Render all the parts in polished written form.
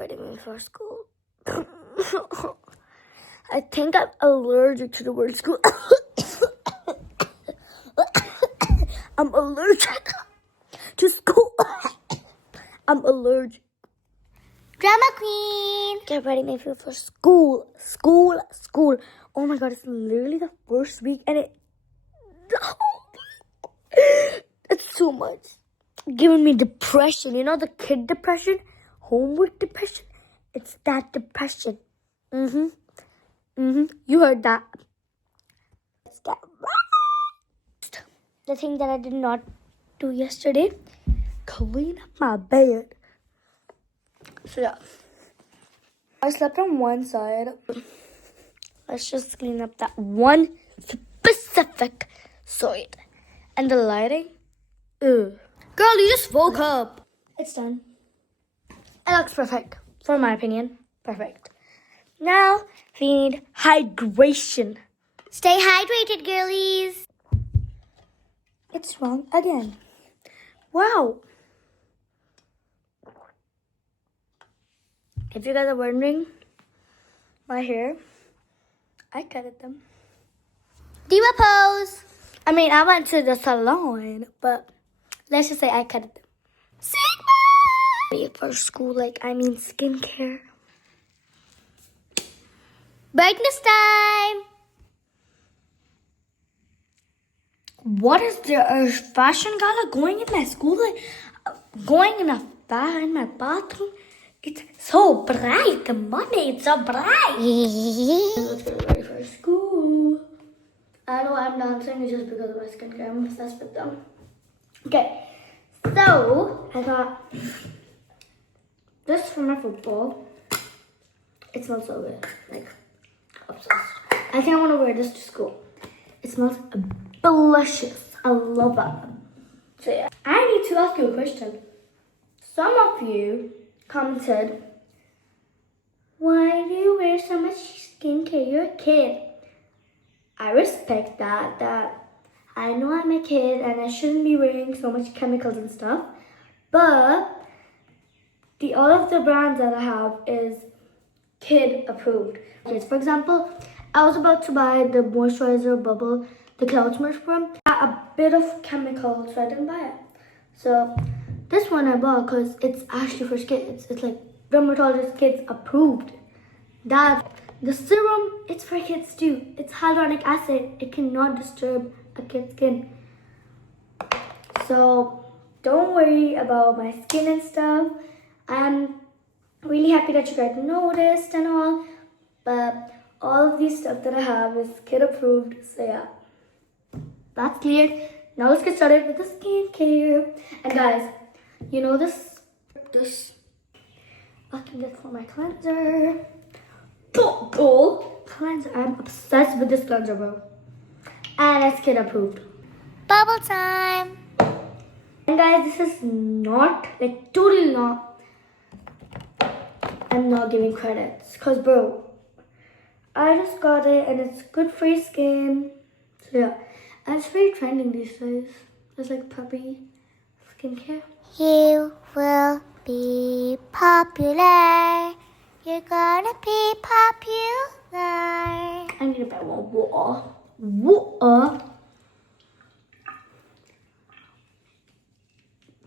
ready for school. I think I'm allergic to the word school. I'm allergic to school. I'm allergic. Drama queen. Get ready, my food for school. School. Oh my god, it's literally the first week and it's too much. Giving me depression. You know the kid depression? Homework depression? It's that depression. You heard that. It's that. The thing that I did not do yesterday, clean up my bed. So yeah, I slept on one side. Let's just clean up that one specific side. And the lighting, ugh. Girl, you just woke up. It's done. It looks perfect, for my opinion. Perfect. Now we need hydration. Stay hydrated, girlies. It's wrong again. Wow. If you guys are wondering, my hair, I cutted them. Diva pose. I mean, I went to the salon, but let's just say I cutted them. Sigma. For school, skincare. Brightness time. What is the fashion gala going in my school? Going in my bathroom? It's so bright, mommy. It's so bright. Let's get ready for school. I know I'm dancing just because of my skincare. I'm obsessed with them. Okay, so I got this for my football. It smells so good. Obsessed. I think I want to wear this to school. It smells delicious. I love that. So yeah, I need to ask you a question. Some of you commented, why do you wear so much skincare? You're a kid. I respect that I know I'm a kid and I shouldn't be wearing so much chemicals and stuff, but all of the brands that I have is kid approved. For example, I was about to buy the moisturizer bubble, the cloud smurf from. A bit of chemical, so I didn't buy it. So this one I bought because it's actually for kids. It's like dermatologist kids approved. The serum, it's for kids too. It's hyaluronic acid. It cannot disturb a kid's skin. So don't worry about my skin and stuff. I'm really happy that you guys noticed and all. But all of these stuff that I have is kid approved. So yeah, that's cleared. Now let's get started with the skincare. And guys, you know this. I can get for my cleanser. Cleanser. I'm obsessed with this cleanser, bro. And it's kid approved. Bubble time. And guys, this is not, totally not. I'm not giving credits. Because, bro, I just got it and it's good for your skin. So yeah. And it's very trending these days. It's Preppy skincare. You will be popular. You're gonna be popular. I need a bit more water.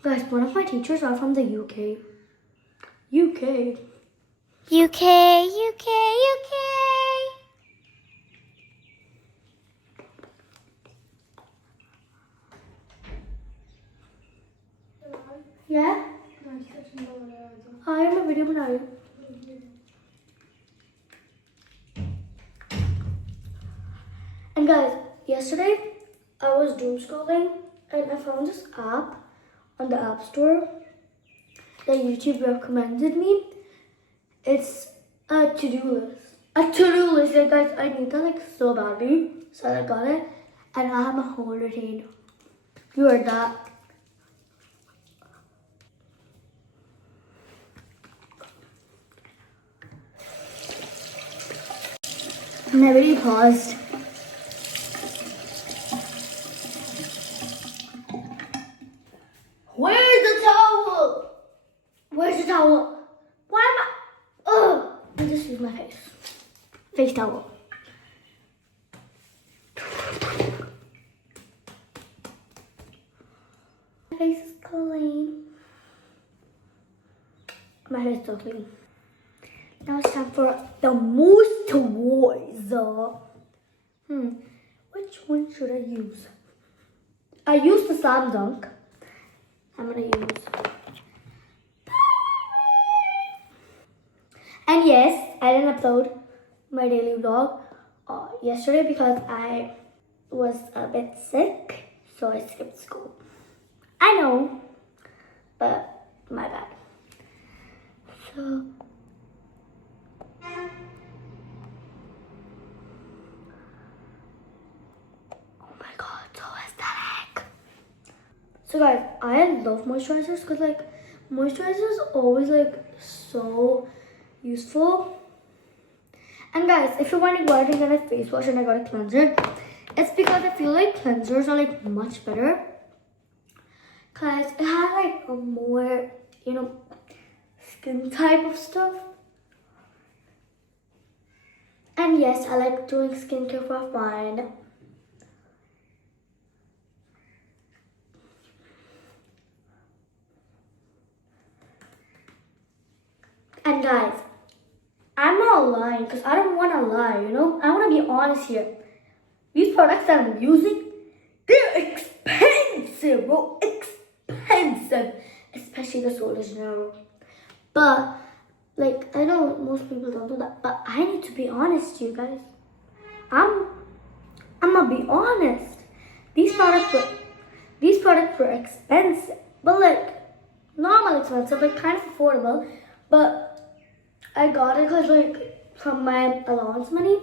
Guys, one of my teachers are from the UK. UK. Yeah? I'm a video बना रही हूँ. And guys, yesterday I was doom scrolling and I found this app on the App Store that YouTube recommended me. It's a to-do list. Guys, I need that so badly. So I got it and I have a whole routine. You heard that. And I really paused. Where's the towel? Why am I? use my face. Face towel. My face is clean. My face is so clean. Now it's time for the moisturizer. Which one should I use? I used the slam dunk. I'm gonna use. And yes, I didn't upload my daily vlog yesterday because I was a bit sick, so I skipped school. I know, but my bad. So. So guys, I love moisturizers because like moisturizer is always like so useful. And guys, if you're wondering why I didn't get a face wash and I got a cleanser, it's because I feel like cleansers are like much better. Cause it has like a more, you know, skin type of stuff. And yes, I like doing skincare for fun. And guys, I'm not lying because I don't want to lie, you know? I want to be honest here. These products that I'm using, they're expensive, bro. Expensive. Especially the Sol de Janeiro. But, like, I know most people don't do that. But I need to be honest, you guys. I'm going to be honest. These products were expensive. But, like, normal expensive, like, kind of affordable. But I got it because like from my allowance money,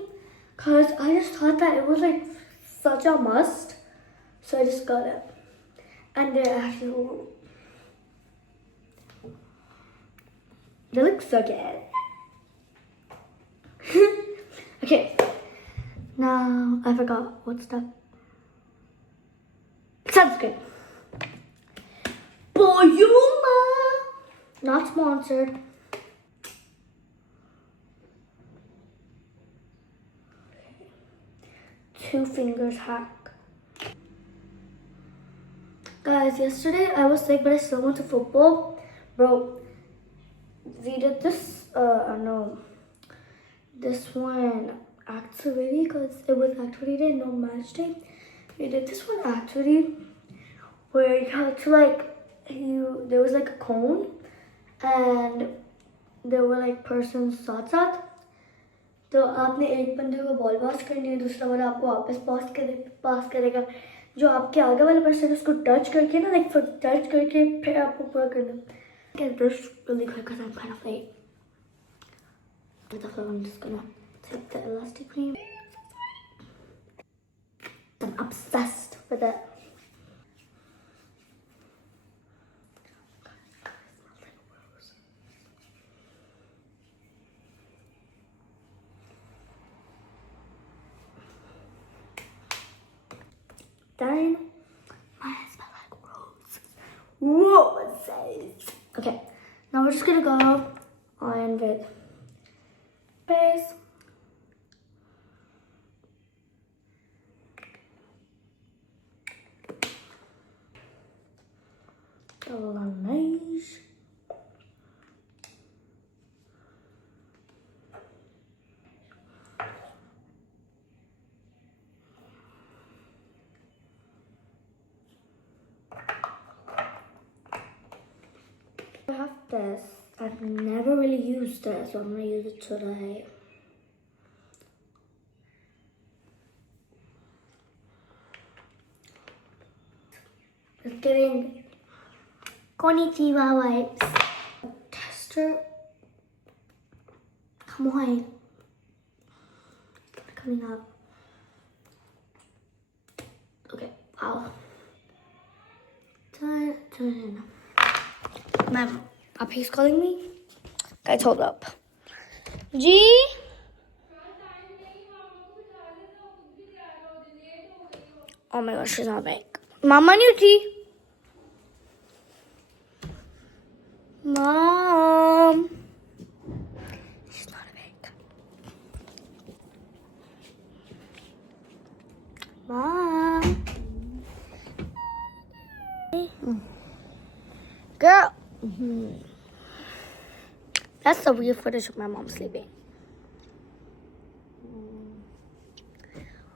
because I just thought that it was like such a must, so I just got it. And they actually they look so good. Okay, now I forgot what's that. Sunscreen. Boyuma, not sponsored. 2 fingers hack. Guys, yesterday I was sick, but I still went to football. Bro, we did this, this one activity because it was activity day, no match day. We did this one activity where you had to there was like a cone and there were like persons साथ तो आपने एक बंदे को ball pass करनी है, दूसरा वाला आपको वापस पास करेगा. जो आपके आगे वाला पर्सन उसको टच करके ना टच करके फिर आपको पूरा करना. Get this really quick because I'm kind of late. I'm just gonna take the elastic cream. I'm obsessed with it. Then mine smell like roses. Okay, now we're just gonna go on with base. Laneige. I have this. I've never really used it, so I'm gonna use it today. Just getting konnichiwa wipes. Tester. Come on. It's coming up. Okay. Wow. Done. Ma'am, up he's calling me. Guys, hold up. G? Oh my gosh, she's not awake. Mama, new tea. Mom. She's not awake. Girl. That's the weird footage of my mom sleeping.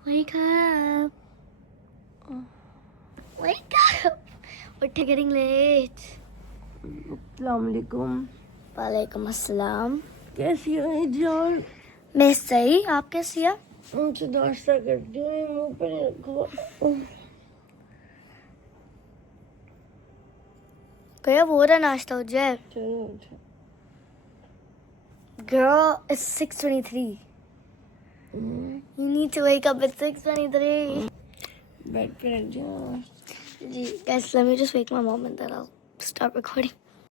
Wake up. Wake up. We're getting late. अस्सलामुअलैकुम वालेकुम अस्सलाम. कैसी हो जान मैं सही. आप कैसी है? मुझे नाश्ता करती हूँ मुंह पे रखो भैया वो रहा नाश्ता हो जाए. चलो Girl, it's 6:23. You need to wake up at 6:23. Bed पे रख जाओ Guys, let me just wake my mom and then I'll start recording.